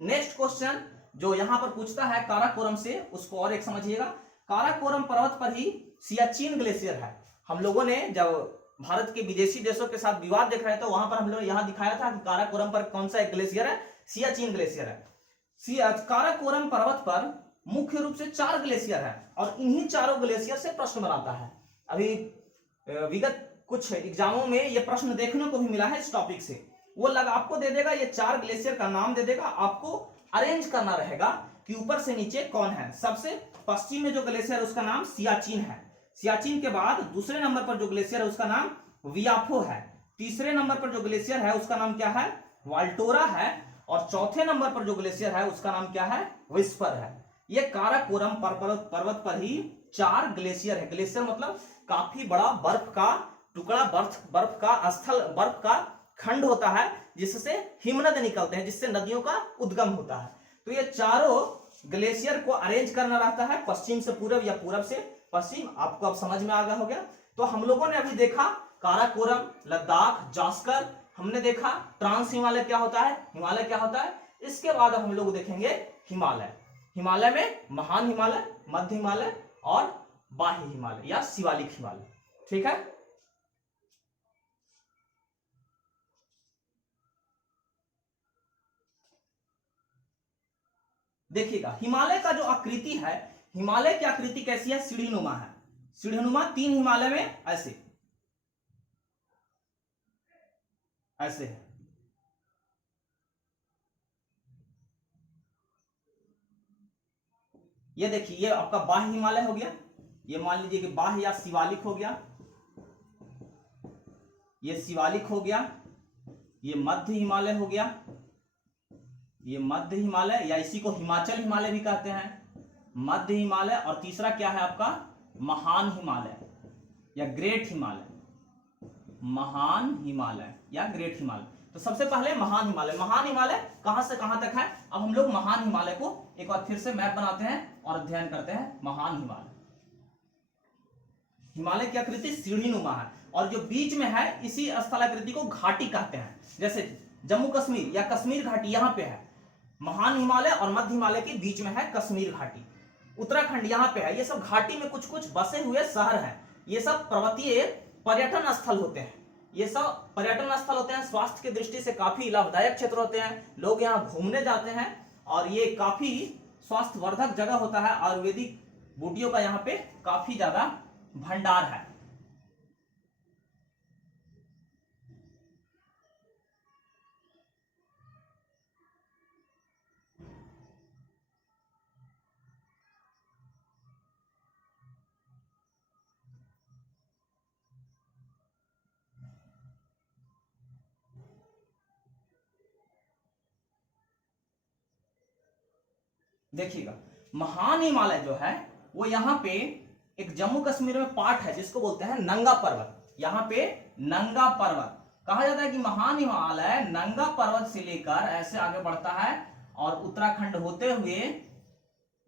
नेक्स्ट क्वेश्चन जो यहां पर पूछता है काराकोरम से, उसको और एक समझिएगा। काराकोरम पर्वत पर ही सियाचिन ग्लेशियर है। हम लोगों ने जब भारत के विदेशी देशों के साथ विवाद देख रहे थे तो वहां पर हम लोग यहां दिखाया था कि काराकोरम पर कौन सा एक ग्लेशियर है? सियाचिन ग्लेशियर है। काराकोरम पर्वत पर मुख्य रूप से 4 ग्लेशियर है और इन्हीं चारों ग्लेशियर से प्रश्न बनाता है। अभी विगत कुछ एग्जामों में ये प्रश्न देखने को भी मिला है इस टॉपिक से। वो आपको दे देगा, ये 4 ग्लेशियर का नाम दे देगा, आपको अरेंज करना रहेगा कि ऊपर से नीचे कौन है। सबसे पश्चिम में जो ग्लेशियर है उसका नाम सियाचिन है। सियाचिन के बाद दूसरे नंबर पर जो ग्लेशियर है उसका नाम वियाफो है। तीसरे नंबर पर जो ग्लेशियर है उसका नाम क्या है? वाल्टोरा है। और चौथे नंबर पर जो ग्लेशियर है उसका नाम क्या है? विस्पर है। ये काराकोरम पर्वत पर ही 4 ग्लेशियर है। ग्लेशियर मतलब काफी बड़ा बर्फ का टुकड़ा, बर्फ का स्थल, बर्फ का खंड होता है जिससे हिमनद निकलते हैं, जिससे नदियों का उद्गम होता है। तो ये चारों ग्लेशियर को अरेंज करना रहता है पश्चिम से पूरब या पूरब से पश्चिम। आपको अब समझ में आ गया हो गया। तो हम लोगों ने अभी देखा काराकोरम, लद्दाख, जास्कर, हमने देखा ट्रांस हिमालय क्या होता है, हिमालय क्या होता है। इसके बाद अब हम लोग देखेंगे हिमालय। हिमालय में महान हिमालय, मध्य हिमालय और बाह्य हिमालय या शिवालिक हिमालय। ठीक है। देखिएगा हिमालय का जो आकृति है, हिमालय की आकृति कैसी है, सीढ़ीनुमा है। सीढ़ीनुमा 3 हिमालय में ऐसे ऐसे है। ये देखिए ये आपका बाह्य हिमालय हो गया, ये मान लीजिए कि बाह्य या शिवालिक हो गया, ये शिवालिक हो गया, ये मध्य हिमालय हो गया, ये मध्य हिमालय या इसी को हिमाचल हिमालय भी कहते हैं, मध्य हिमालय। और तीसरा क्या है आपका महान हिमालय या ग्रेट हिमालय, महान हिमालय या ग्रेट हिमालय। तो सबसे पहले महान हिमालय। महान हिमालय कहां से कहां तक है। अब हम लोग महान हिमालय को एक बार फिर से मैप बनाते हैं और अध्ययन करते हैं। महान हिमालय, हिमालय की आकृति सीढ़ीनुमा है और जो बीच में है इसी स्थलाकृति को घाटी कहते हैं। जैसे जम्मू कश्मीर या कश्मीर घाटी यहां पे है, महान हिमालय और मध्य हिमालय के बीच में है कश्मीर घाटी। उत्तराखंड यहां पे है। ये सब घाटी में कुछ कुछ बसे हुए शहर हैं। ये सब पर्वतीय पर्यटन स्थल होते हैं। ये सब पर्यटन स्थल होते हैं, स्वास्थ्य की दृष्टि से काफी लाभदायक क्षेत्र होते हैं। लोग यहाँ घूमने जाते हैं और ये काफी स्वास्थ्यवर्धक जगह होता है। आयुर्वेदिक बूटियों का यहाँ पे काफी ज्यादा भंडार है। देखिएगा महान हिमालय जो है वो यहाँ पे एक जम्मू कश्मीर में पार्ट है जिसको बोलते हैं नंगा पर्वत। यहाँ पे नंगा पर्वत कहा जाता है कि महान हिमालय नंगा पर्वत से लेकर ऐसे आगे बढ़ता है और उत्तराखंड होते हुए,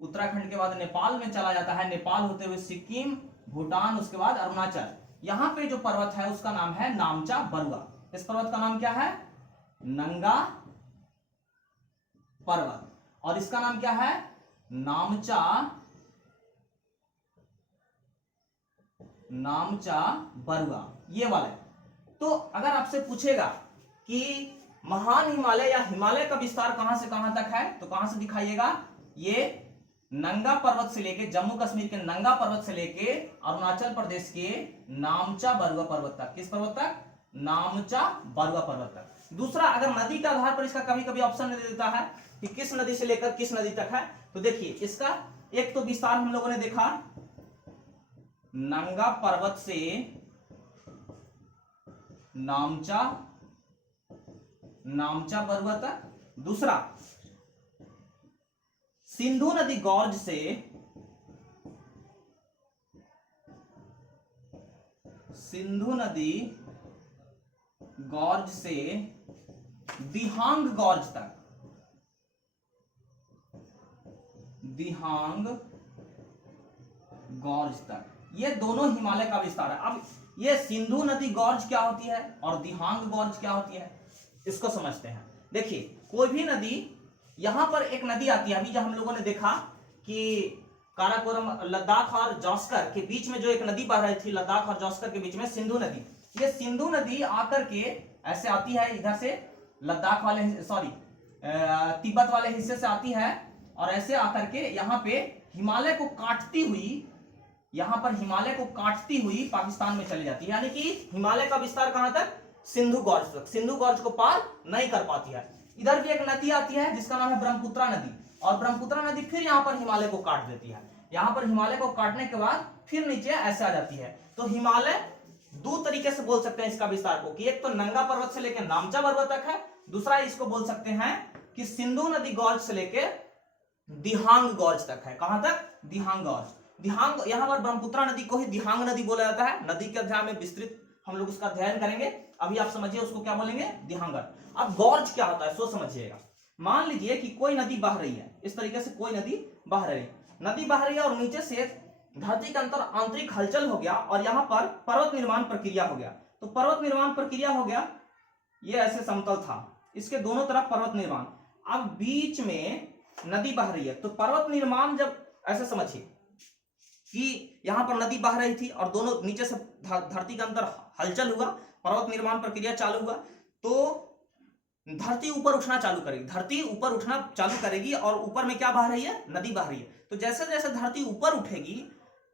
उत्तराखंड के बाद नेपाल में चला जाता है, नेपाल होते हुए सिक्किम, भूटान, उसके बाद अरुणाचल। यहाँ पे जो पर्वत है उसका नाम है नामचा बरुआ। इस पर्वत का नाम क्या है, नंगा पर्वत। और इसका नाम क्या है, नामचा, नामचा बरुआ, ये वाला। तो अगर आपसे पूछेगा कि महान हिमालय या हिमालय का विस्तार कहां से कहां तक है, तो कहां से दिखाइएगा, ये नंगा पर्वत से लेके, जम्मू कश्मीर के नंगा पर्वत से लेके अरुणाचल प्रदेश के नामचा बरुआ पर्वत तक। किस पर्वत तक, नामचा बरुआ पर्वत तक। दूसरा, अगर नदी के आधार पर इसका कभी कभी ऑप्शन दे देता है कि किस नदी से लेकर किस नदी तक है, तो देखिए इसका एक तो विस्तार हम लोगों ने देखा नंगा पर्वत से नामचा, नामचा बरुआ तक। दूसरा, सिंधु नदी गॉर्ज से, सिंधु नदी गॉर्ज से दिहांग गॉर्ज तक, दिहांग गॉर्ज तक। ये दोनों हिमालय का विस्तार है। अब ये सिंधु नदी गॉर्ज क्या होती है और दिहांग गॉर्ज क्या होती है, इसको समझते हैं। देखिए कोई भी नदी, यहां पर एक नदी आती है, अभी जो हम लोगों ने देखा कि काराकोरम, लद्दाख और जास्कर के बीच में जो एक नदी बह रही थी, लद्दाख और जास्कर के बीच में सिंधु नदी। ये सिंधु नदी आकर के ऐसे आती है, इधर से लद्दाख वाले, सॉरी तिब्बत वाले हिस्से से आती है और ऐसे आकर के यहाँ पे हिमालय को काटती हुई, यहां पर हिमालय को काटती हुई पाकिस्तान में चली जाती है। यानी कि हिमालय का विस्तार कहां तक, सिंधु गॉर्ज तक। सिंधु गॉर्ज को पार नहीं कर पाती है। इधर भी एक नदी आती है जिसका नाम है ब्रह्मपुत्रा नदी, और ब्रह्मपुत्रा नदी फिर यहां पर हिमालय को काट देती है। यहां पर हिमालय को काटने के बाद फिर नीचे ऐसे आ जाती है। तो हिमालय दो तरीके से बोल सकते हैं इसका विस्तार को, कि एक तो नंगा पर्वत से लेकर नामचा पर्वत तक है, दूसरा इसको बोल सकते हैं कि सिंधु नदी गॉर्ज से लेकर दिहांग गॉर्ज तक है। कहां तक, दिहांग गॉर्ज। दिहांग, यहां पर ब्रह्मपुत्रा नदी को ही दिहांग नदी बोला जाता है। नदी के अध्याय में विस्तृत हम लोग उसका अध्ययन करेंगे। अभी आप समझिए उसको क्या बोलेंगे, दिहांगर। अब गॉर्ज क्या होता है सो समझिएगा। मान लीजिए कि कोई नदी बह रही है, इस तरीके से कोई नदी बह रही है, नदी बह रही है और नीचे से धरती के अंदर आंतरिक हलचल हो गया और यहाँ पर पर्वत निर्माण प्रक्रिया हो गया। तो पर्वत निर्माण प्रक्रिया हो गया, ये ऐसे समतल था, इसके दोनों तरफ पर्वत निर्माण, अब बीच में नदी बह रही है। तो पर्वत निर्माण जब ऐसे समझिए कि यहां पर नदी बह रही थी और दोनों नीचे से धरती के अंदर हलचल हुआ, पर्वत निर्माण प्रक्रिया चालू हुआ, तो धरती ऊपर उठना चालू करेगी, धरती ऊपर उठना चालू करेगी और ऊपर में क्या बह रही है, नदी बह रही है। तो जैसे जैसे धरती ऊपर उठेगी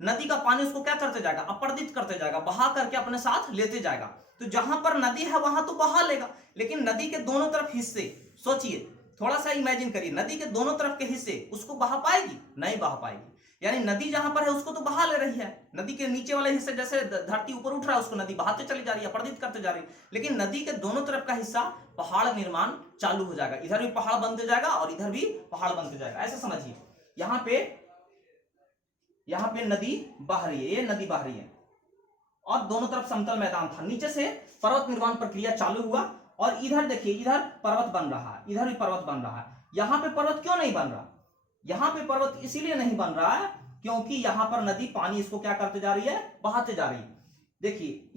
नदी का पानी उसको क्या करते जाएगा, अपरदित करते जाएगा, बहा करके अपने साथ लेते जाएगा। तो जहां पर नदी है वहां तो बहा लेगा, लेकिन नदी के दोनों तरफ हिस्से सोचिए, थोड़ा सा इमेजिन करिए, नदी के दोनों तरफ के हिस्से उसको बहा पाएगी, नहीं बहा पाएगी। यानी नदी जहां पर है उसको तो बहा ले रही है, नदी के नीचे वाले हिस्से जैसे धरती ऊपर उठ रहा है उसको नदी बहाते चली जा रही है, अपरदित करते जा रही है, लेकिन नदी के दोनों तरफ का हिस्सा पहाड़ निर्माण चालू हो जाएगा, इधर भी पहाड़ बनते जाएगा और इधर भी पहाड़ बनते जाएगा। ऐसे समझिए, यहाँ पे नदी बह रही है, ये नदी बह रही है और दोनों तरफ समतल मैदान था, नीचे से पर्वत निर्माण प्रक्रिया चालू हुआ और इधर देखिए, इधर पर्वत बन रहा है, इधर भी पर्वत बन रहा है। यहां पे पर्वत क्यों नहीं बन रहा, यहां पे पर्वत इसीलिए नहीं बन रहा है क्योंकि यहां पर नदी पानी इसको क्या करते जा रही है, बहाते जा रही है। देखिए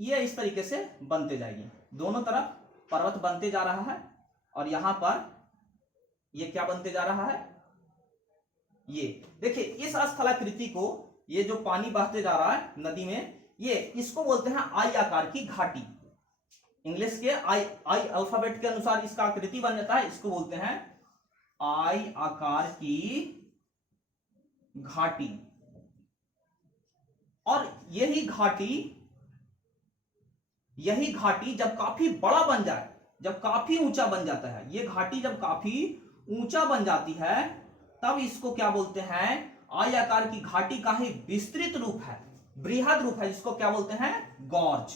ये इस तरीके से बनते जाएगी, दोनों तरफ पर्वत बनते जा रहा है और यहां पर ये क्या बनते जा रहा है, ये देखिए इस स्थलाकृति को, ये जो पानी बहते जा रहा है नदी में, ये इसको बोलते हैं आई आकार की घाटी। इंग्लिश के आई अल्फाबेट के अनुसार इसका आकृति बन जाता है, इसको बोलते हैं आई आकार की घाटी। और यही घाटी जब काफी बड़ा बन जाए, जब काफी ऊंचा बन जाता है, ये घाटी जब काफी ऊंचा बन जाती है तब इसको क्या बोलते हैं, आई आकार की घाटी का ही विस्तृत रूप है, बृहद रूप है, जिसको क्या बोलते हैं, गॉर्ज।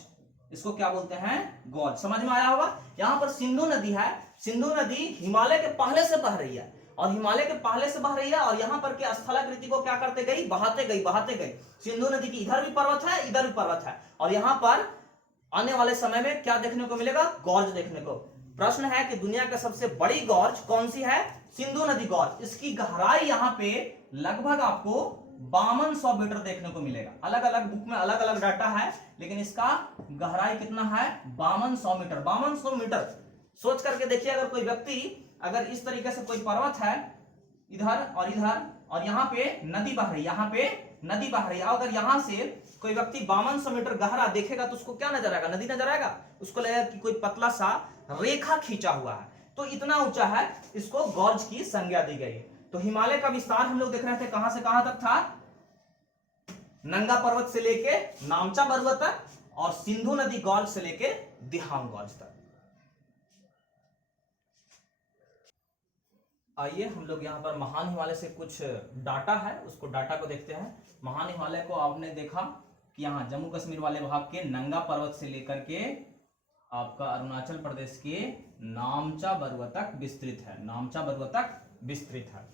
इसको क्या बोलते हैं, गॉर्ज। समझ में आया होगा। यहां पर सिंधु नदी है, सिंधु नदी हिमालय के पहले से बह रही है और हिमालय के पहले से बह रही है और यहां पर के स्थलाकृति को क्या करते गई, बहाते गई। सिंधु नदी की इधर भी पर्वत है, इधर भी पर्वत है और यहां पर आने वाले समय में क्या देखने को मिलेगा, गॉर्ज देखने को। प्रश्न है कि दुनिया की सबसे बड़ी गॉर्ज कौन सी है, सिंधु नदी गॉर्ज। इसकी गहराई यहाँ पे लगभग आपको 5200 मीटर देखने को मिलेगा। अलग अलग बुक में अलग अलग डाटा है, लेकिन इसका गहराई कितना है, 5200 मीटर। 5200 मीटर सोच करके देखिए, अगर कोई व्यक्ति, अगर इस तरीके से कोई पर्वत है इधर और यहाँ पे नदी बह रही है, यहाँ पे नदी बह रही है, अगर यहाँ से कोई व्यक्ति 5200 मीटर गहरा देखेगा तो उसको क्या नजर आएगा, नदी नजर आएगा। उसको लगेगा कि कोई पतला सा रेखा खींचा हुआ है, तो इतना ऊंचा है, इसको गॉर्ज की संज्ञा दी गई। तो हिमालय का विस्तार हम लोग देख रहे थे, कहां से कहां तक था, नंगा पर्वत से लेके नामचा पर्वत तक और सिंधु नदी गॉर्ज से लेके दिहांग गॉर्ज तक। आइए हम लोग यहाँ पर महान हिमालय से कुछ डाटा है, उसको डाटा को देखते हैं। महान हिमालय को आपने देखा कि यहाँ जम्मू कश्मीर वाले भाग के नंगा पर्वत से लेकर के आपका अरुणाचल प्रदेश के नामचा पर्वत तक विस्तृत है, नामचा पर्वत तक विस्तृत है।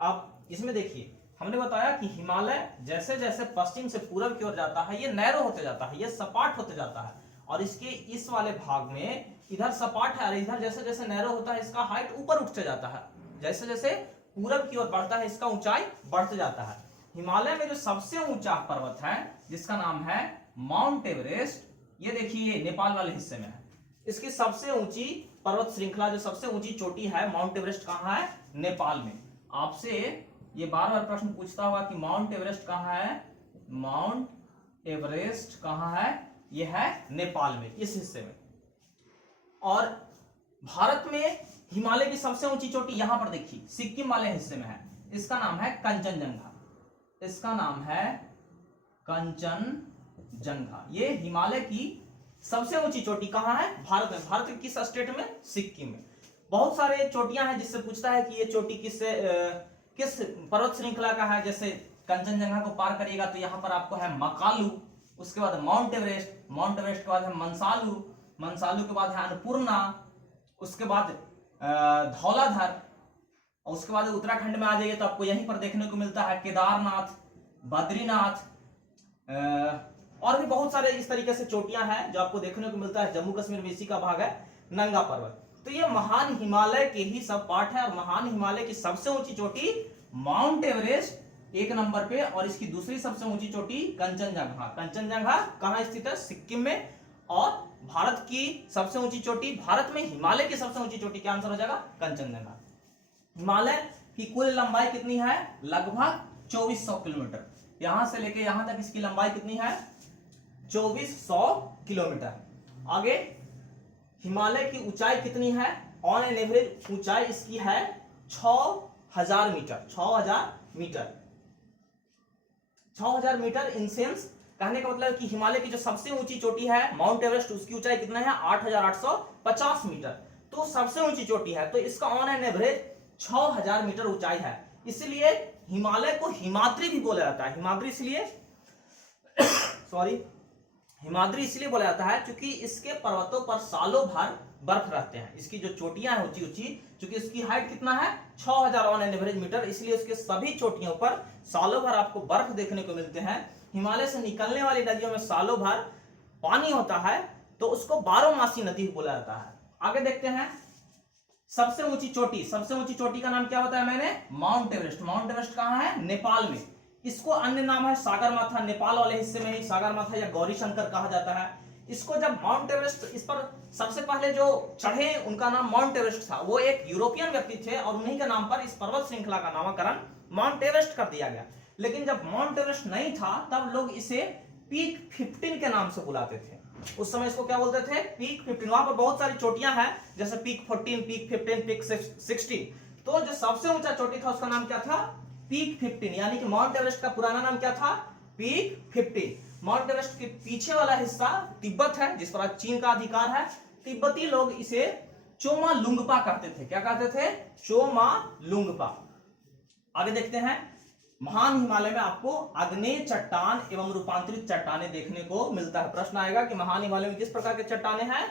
अब इसमें देखिए, हमने बताया कि हिमालय जैसे जैसे पश्चिम से पूर्व की ओर जाता है, ये नैरो होते जाता है, ये सपाट होते जाता है और इसके इस वाले भाग में इधर सपाट है और इधर जैसे जैसे नैरो होता है इसका हाइट ऊपर उठते जाता है, जैसे जैसे पूरब की ओर बढ़ता है इसका ऊंचाई बढ़ते जाता है। हिमालय में जो सबसे ऊंचा पर्वत है जिसका नाम है माउंट एवरेस्ट, ये देखिए ये नेपाल वाले हिस्से में है। इसकी सबसे ऊंची पर्वत श्रृंखला, जो सबसे ऊंची चोटी है माउंट एवरेस्ट, कहाँ है, नेपाल में। आपसे ये बार बार प्रश्न पूछता होगा कि माउंट एवरेस्ट कहाँ है, माउंट एवरेस्ट कहाँ है, ये है नेपाल में, इस हिस्से में। और भारत में हिमालय की सबसे ऊंची चोटी यहां पर देखिए सिक्किम वाले हिस्से में है, इसका नाम है कंचनजंगा, इसका नाम है कंचनजंगा। ये हिमालय की सबसे ऊंची चोटी कहां है, भारत में। भारत के किस स्टेट में, सिक्किम में। बहुत सारे चोटियां हैं जिससे पूछता है कि ये चोटी किस पर्वत श्रृंखला का है। जैसे कंचनजंगा को पार करिएगा तो यहाँ पर आपको है मकालू, उसके बाद माउंट एवरेस्ट, माउंट एवरेस्ट के बाद है मनसालू, मनसालू के बाद है अन्नपूर्णा, उसके बाद धौलाधर, और उसके बाद उत्तराखंड में आ जाइए तो आपको यहीं पर देखने को मिलता है केदारनाथ, बद्रीनाथ, और भी बहुत सारे इस तरीके से चोटियां हैं जो आपको देखने को मिलता है। जम्मू कश्मीर में इसी का भाग है नंगा पर्वत। तो ये महान हिमालय के ही सब पार्ट है। और महान हिमालय की सबसे ऊंची चोटी माउंट एवरेस्ट एक नंबर पे, और इसकी दूसरी सबसे ऊंची चोटी कंचनजंगा। कंचनजंगा कहाँ स्थित है? सिक्किम में। और भारत की सबसे ऊंची चोटी, भारत में हिमालय की सबसे ऊंची चोटी, क्या आंसर हो जाएगा? कंचनजंगा। हिमालय की कुल लंबाई कितनी है? लगभग 2400 किलोमीटर। यहां से लेके यहां तक इसकी लंबाई कितनी है? 2400 किलोमीटर। आगे हिमालय की ऊंचाई कितनी है? ऑन एन एवरेज ऊंचाई इसकी है 6000 metre. 6000 metre. 6000 metre in sense, कहने का मतलब कि हिमालय की जो सबसे ऊंची चोटी है माउंट एवरेस्ट, उसकी ऊंचाई कितना है? 8850 मीटर। तो सबसे ऊंची चोटी है, तो इसका ऑन एन एवरेज 6000 मीटर ऊंचाई है। इसलिए हिमालय को हिमाद्री भी बोला जाता है। हिमाद्री इसलिए हिमाद्री इसलिए बोला जाता है क्योंकि इसके पर्वतों पर सालों भर बर्फ रहते हैं। इसकी जो चोटियां हैं ऊंची ऊंची, क्योंकि इसकी हाइट कितना है? 6000 ऑन एन एवरेज मीटर, इसलिए उसके सभी चोटियों पर सालों भर आपको बर्फ देखने को मिलते हैं। हिमालय से निकलने वाली नदियों में सालों भर पानी होता है, तो उसको बारहमासी नदी बोला जाता है। आगे देखते हैं सबसे ऊंची चोटी। सबसे ऊंची चोटी का नाम क्या बताया मैंने? Mount Everest. माउंट एवरेस्ट कहाँ है? नेपाल में। इसको अन्य नाम है सागरमाथा। नेपाल वाले हिस्से में ही सागरमाथा या गौरी शंकर कहा जाता है इसको। जब माउंट एवरेस्ट, इस पर सबसे पहले जो चढ़े उनका नाम माउंट एवरेस्ट था। वो एक यूरोपियन व्यक्ति थे और उन्हीं के नाम पर इस पर्वत श्रृंखला का नामकरण माउंट एवरेस्ट कर दिया गया। लेकिन जब माउंट एवरेस्ट नहीं था तब लोग इसे पीक 15 के नाम से बुलाते थे। उस समय इसको क्या बोलते थे? पीक 15। वहां पर बहुत सारी चोटियां हैं, जैसे पीक 14, पीक 15, पीक 16। तो जो सबसे ऊंचा चोटी था उसका नाम क्या था? पीक 15। यानी कि माउंट एवरेस्ट का पुराना नाम क्या था? पीक 15। माउंट एवरेस्ट के पीछे वाला हिस्सा तिब्बत है, जिस पर आज चीन का अधिकार है। तिब्बती लोग इसे चोमा लुंगपा कहते थे। क्या कहते थे? चोमा लुंगपा। आगे देखते हैं, महान हिमालय में आपको आग्नेय चट्टान एवं रूपांतरित चट्टाने देखने को मिलता है। प्रश्न आएगा कि महान हिमालय में किस प्रकार के चट्टाने हैं?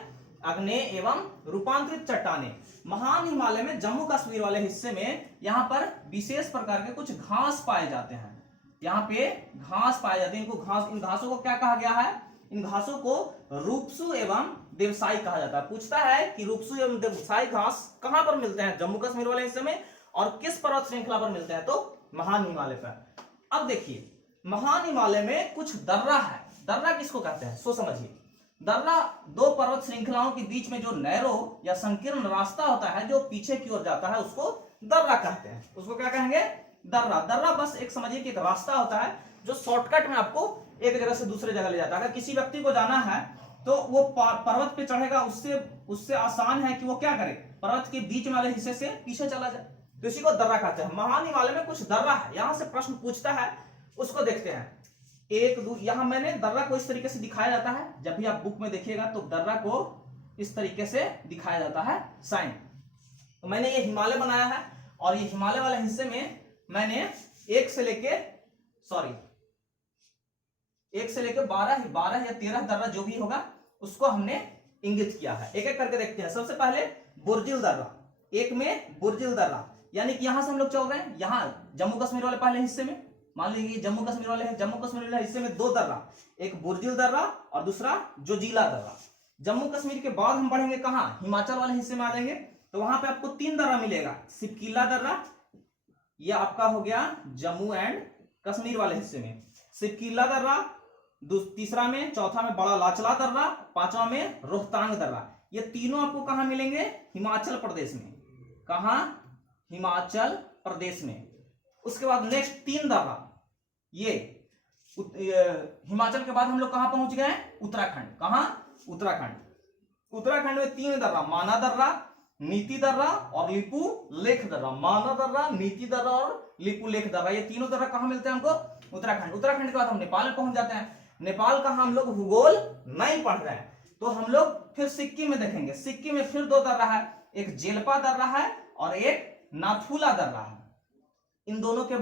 आग्नेय एवं रूपांतरित चट्टाने। महान हिमालय में जम्मू कश्मीर वाले हिस्से में यहाँ पर विशेष प्रकार के कुछ घास पाए जाते हैं। यहाँ पे घास पाए जाते हैं। इन घासों को क्या कहा गया है? इन घासों को रूपसू एवं देवसाई कहा जाता है। पूछता है कि रूपसू एवं देवसाई घास कहां पर मिलते हैं? जम्मू कश्मीर वाले हिस्से में। और किस पर्वत श्रृंखला पर मिलते हैं? तो महान हिमालय पर। अब देखिए, महान हिमालय में कुछ दर्रा है। दर्रा किसको कहते हैं? सो समझिए। दर्रा दो पर्वत श्रृंखलाओं के बीच में जो नैरो या संकीर्ण रास्ता होता है जो पीछे की ओर जाता है, उसको दर्रा कहते हैं। उसको क्या कहेंगे? दर्रा। दर्रा बस एक समझिए कि एक रास्ता होता है जो शॉर्टकट में आपको एक जगह से दूसरे जगह ले जाता है। अगर किसी व्यक्ति को जाना है तो वो पर्वत पे चढ़ेगा, उससे आसान है कि वो क्या करे? पर्वत के बीच वाले हिस्से से पीछे चला जाए। तो इसी को दर्रा कहते हैं। महान हिमालय में कुछ दर्रा है, यहां से प्रश्न पूछता है, उसको देखते हैं। यहां मैंने दर्रा को इस तरीके से दिखाया जाता है। जब भी आप बुक में देखिएगा तो दर्रा को इस तरीके से दिखाया जाता है, साइन। तो मैंने ये हिमालय बनाया है और ये हिमालय वाले हिस्से में मैंने 1 से लेके 12 या 13 दर्रा जो भी होगा उसको हमने इंगित किया है। एक एक करके देखते हैं। सबसे पहले बुर्जिल दर्रा। एक में बुर्जिल दर्रा, यानी कि यहां से हम लोग चल रहे हैं, यहां जम्मू कश्मीर वाले पहले हिस्से में, मान लीजिए जम्मू कश्मीर वाले हिस्से में 2 दर्रा, एक बुर्जिल दर्रा और दूसरा जोजिला दर्रा। जम्मू कश्मीर के बाद हम बढ़ेंगे कहां? हिमाचल वाले हिस्से में आ जाएंगे, तो वहां पे आपको 3 दर्रा मिलेगा। सिपकीला दर्रा, यह आपका हो गया जम्मू एंड कश्मीर वाले हिस्से में। सिपकीला दर्रा तीसरा में, चौथा में बड़ा लाचला दर्रा, पांचवा में रोहतांग दर्रा। ये तीनों आपको कहां मिलेंगे? हिमाचल प्रदेश में। कहां? हिमाचल प्रदेश में। उसके बाद नेक्स्ट 3 दर्रा, ये हिमाचल के बाद हम लोग कहां पहुंच गए? उत्तराखंड। कहां? उत्तराखंड। उत्तराखंड में 3 दर्रा, माना दर्रा, नीति दर्रा और लिपू लेख दर्रा। माना दर्रा, नीति दर्रा और लिपू लेख दर्रा, ये तीनों दर्रा कहां मिलते हैं हमको? उत्तराखंड। उत्तराखंड के बाद हम नेपाल में पहुंच जाते हैं। नेपाल का हम लोग भूगोल नहीं पढ़ रहे हैं, तो हम लोग फिर सिक्किम में देखेंगे। सिक्किम में फिर 2 दर्रा है, एक जेल्पा दर्रा है और एक नाथुला दर्रा है। इन दोनों के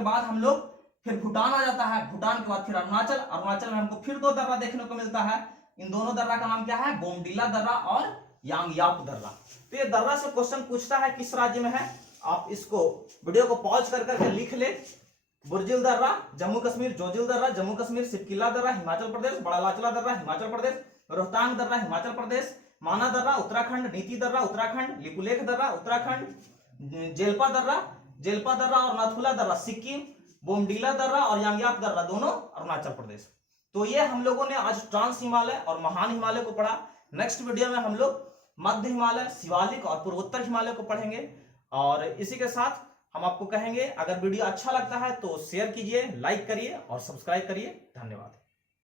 बाद हम लोग फिर भूटान आ जाता है। भूटान के बाद फिर अरुणाचल में हमको फिर 2 दर्रा देखने को मिलता है। इन दोनों दर्रा का नाम क्या है? बोमडिला दर्रा और यांगयाप दर्रा। तो ये दर्रा से क्वेश्चन पूछता है किस राज्य में है। आप इसको वीडियो को पॉज कर करके लिख ले। बुर्जिल दर्रा जम्मू कश्मीर, जोजिल दर्रा जम्मू कश्मीर, सिपकीला दर्रा हिमाचल प्रदेश, बड़ा लाचला दर्रा हिमाचल प्रदेश, रोहतांग दर्रा हिमाचल प्रदेश, माना दर्रा उत्तराखंड, नीति दर्रा उत्तराखंड, लिपुलेख दर्रा उत्तराखंड, जेल्पा दर्रा और नाथुला दर्रा सिक्किम, बोमडीला दर्रा और यांग्याप दर्रा दोनों अरुणाचल प्रदेश। तो ये हम लोगों ने आज ट्रांस हिमालय और महान हिमालय को पढ़ा। नेक्स्ट वीडियो में हम लोग मध्य हिमालय, शिवालिक और पूर्वोत्तर हिमालय को पढ़ेंगे। और इसी के साथ हम आपको कहेंगे, अगर वीडियो अच्छा लगता है तो शेयर कीजिए, लाइक करिए और सब्सक्राइब करिए। धन्यवाद।